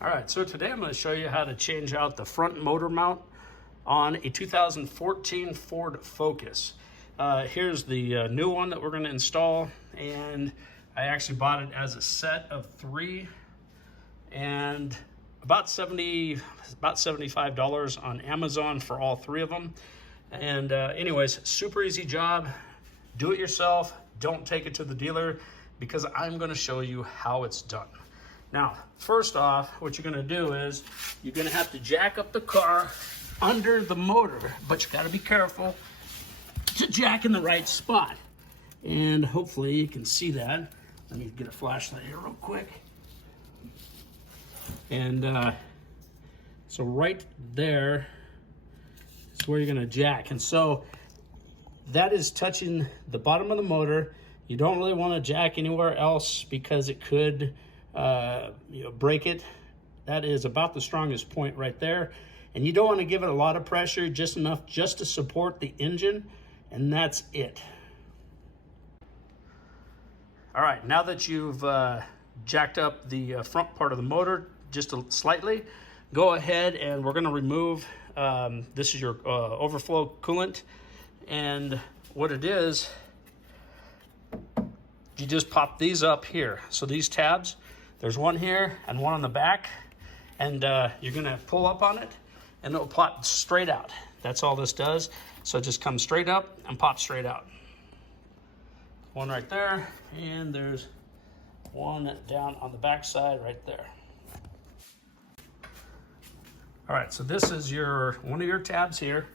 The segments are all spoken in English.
All right, so today I'm going to show you how to change out the front motor mount on a 2014 Ford Focus. Here's the new one that we're going to install, and I actually bought it as a set of 3, and about $75 on Amazon for all 3 of them. And anyways, super easy job. Do it yourself. Don't take it to the dealer, because I'm going to show you how it's done. Now, first off, what you're going to do is you're going to have to jack up the car under the motor, but you got to be careful to jack in the right spot. And hopefully you can see that. Let me get a flashlight here real quick. And so right there is where you're going to jack. And so that is touching the bottom of the motor. You don't really want to jack anywhere else because it could break it. That is about the strongest point right there. And you don't want to give it a lot of pressure, just enough just to support the engine, and that's it. All right, now that you've jacked up the front part of the motor just slightly, go ahead and we're going to remove, this is your overflow coolant. And what it is, you just pop these up here. So these tabs, there's one here and one on the back, and you're gonna pull up on it and it'll pop straight out. That's all this does. So it just comes straight up and pops straight out. One right there, and there's one down on the back side right there. All right, so this is one of your tabs here,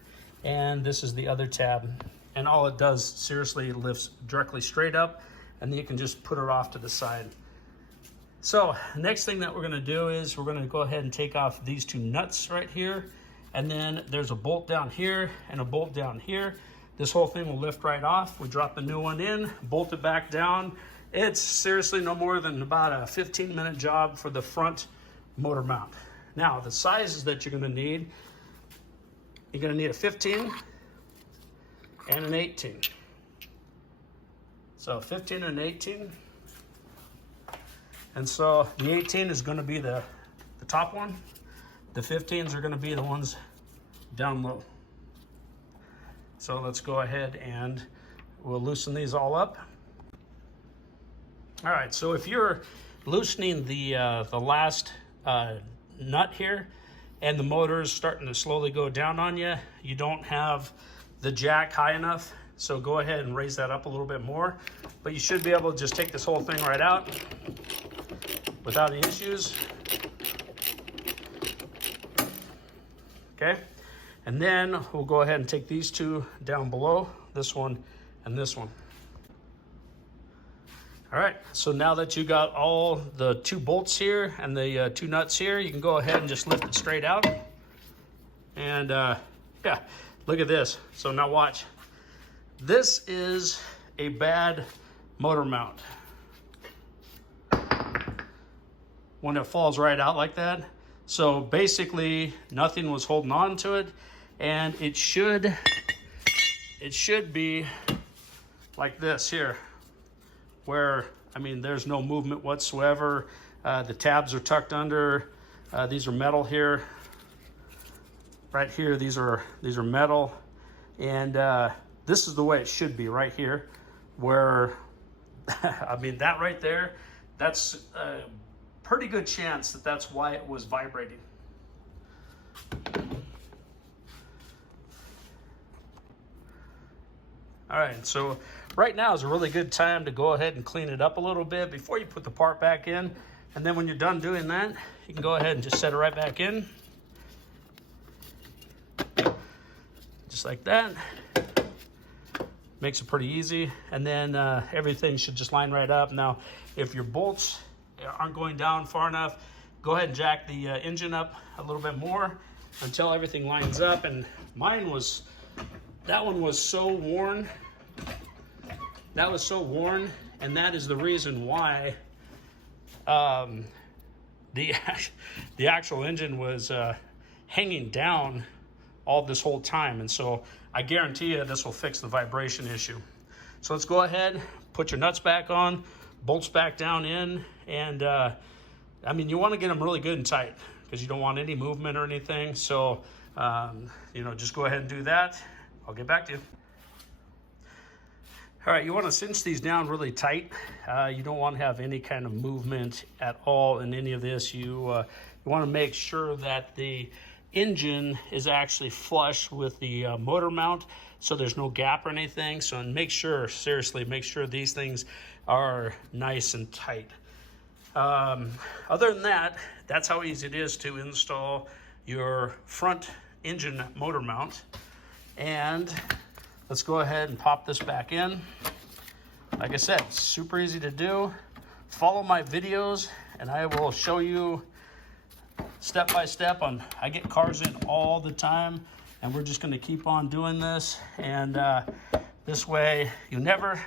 and this is the other tab. And all it does, seriously, lifts directly straight up, and then you can just put it off to the side. So next thing that we're gonna do is we're gonna go ahead and take off these 2 nuts right here, and then there's a bolt down here and a bolt down here. This whole thing will lift right off. We drop the new one in, bolt it back down. It's seriously no more than about a 15-minute job for the front motor mount. Now, the sizes that you're gonna need, you're gonna need a 15 and an 18. So 15 and 18. And so the 18 is going to be the top one. The 15s are going to be the ones down low. So let's go ahead and we'll loosen these all up. All right, so if you're loosening the last nut here and the motor is starting to slowly go down on you, you don't have the jack high enough. So go ahead and raise that up a little bit more, but you should be able to just take this whole thing right out without any issues. Okay, and then we'll go ahead and take these 2 down below, this one and this one. All right, so now that you got all the 2 bolts here and the 2 nuts here, you can go ahead and just lift it straight out. And yeah, look at this. So now watch. This is a bad motor mount. When it falls right out like that. So basically nothing was holding on to it, and it should be like this here, where, I mean, there's no movement whatsoever. The tabs are tucked under. These are metal here. Right here, these are metal. And this is the way it should be right here, where, I mean, that right there, that's a pretty good chance that that's why it was vibrating. All right, so right now is a really good time to go ahead and clean it up a little bit before you put the part back in. And then when you're done doing that, you can go ahead and just set it right back in. Just like that. Makes it pretty easy. And then everything should just line right up. Now, if your bolts aren't going down far enough, go ahead and jack the engine up a little bit more until everything lines up. And mine was, that one was so worn. That was so worn, and that is the reason why the actual engine was hanging down all this whole time. And so I guarantee you this will fix the vibration issue. So let's go ahead, put your nuts back on, bolts back down in, and I mean, you want to get them really good and tight because you don't want any movement or anything. So, you know, just go ahead and do that. I'll get back to you. All right, you want to cinch these down really tight. You don't want to have any kind of movement at all in any of this. You want to make sure that the engine is actually flush with the motor mount, so there's no gap or anything. So, and make sure, seriously, make sure these things are nice and tight. Other than that, that's how easy it is to install your front engine motor mount. And let's go ahead and pop this back in. Like I said, super easy to do. Follow my videos and I will show you step by step on. I get cars in all the time and we're just going to keep on doing this. And this way you never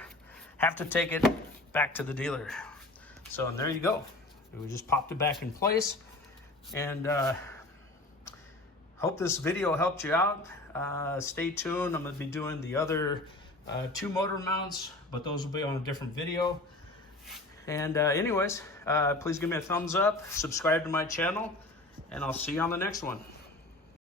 have to take it back to the dealer. So, and there you go. We just popped it back in place. And hope this video helped you out. Stay tuned. I'm going to be doing the other 2 motor mounts, but those will be on a different video. And anyways, please give me a thumbs up, subscribe to my channel, and I'll see you on the next one.